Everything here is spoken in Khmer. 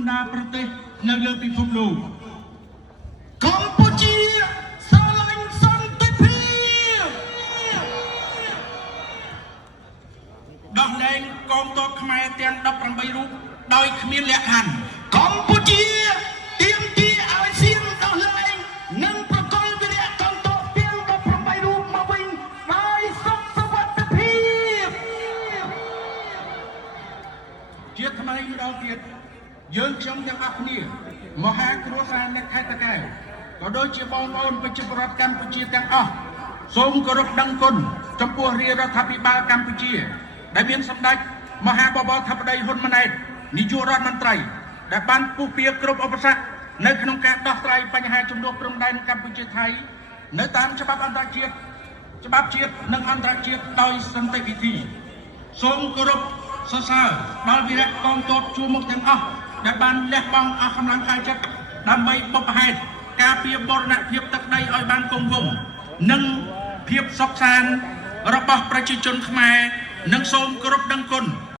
បណ្ដាប្រទេសនៅលើពិភពលោកកម្ពុជាស្រឡាញ់សន្តិភាពដោះលែងកងទ័ពខ្មែរទាំង18រូបដោយគ្មានលក្ខខណ្ឌកម្ពុជាទាមទារឲ្យសៀមដោះលែងនិងប្រកល់វីរៈកងទ័ពទាំង18រូបមកវិញដោយសុខសុវត្ថិភាពជាថ្មីម្ដងទៀតយើងខ្ញុំទាំងអស់គ្នាមហាគ្រួសារអ្នកខេត្តតាកែវក៏ដូចជាបងប្អូនប្រជាពលរដ្ឋកម្ពុជាទាំងអស់សូមគោរពដឹងគុណចំពោះរាជរដ្ឋាភិបាលកម្ពុជាដែលមានសម្ដេចមហាបបរធិបតីហ៊ុនម៉ាណែតនាយករដ្ឋមន្ត្រីដែលបានពុះពៀគ្រប់ឧបសគ្គនៅក្នុងការដោះស្រាយបញ្ហាជំនួបព្រំដែនកម្ពុជាថៃនៅតាមច្បាប់អន្តរជាតិច្បាប់ជាតិនិងអន្តរជាតិដោយសន្តិវិធីសូមគោរពសរសើរដល់វីរៈកងទ័ពជួរមុខទាំងអស់ដែលបានលះបង់អស់កម្លាំងកាយចិត្តដើម្បីបុព្វហេតុការពារបរណភាពទឹកដីឲ្យបានគង់វង្សនិងភាពសុខសាន្តរបស់ប្រជាជនខ្មែរនិងសូមគោរពដឹងគុណ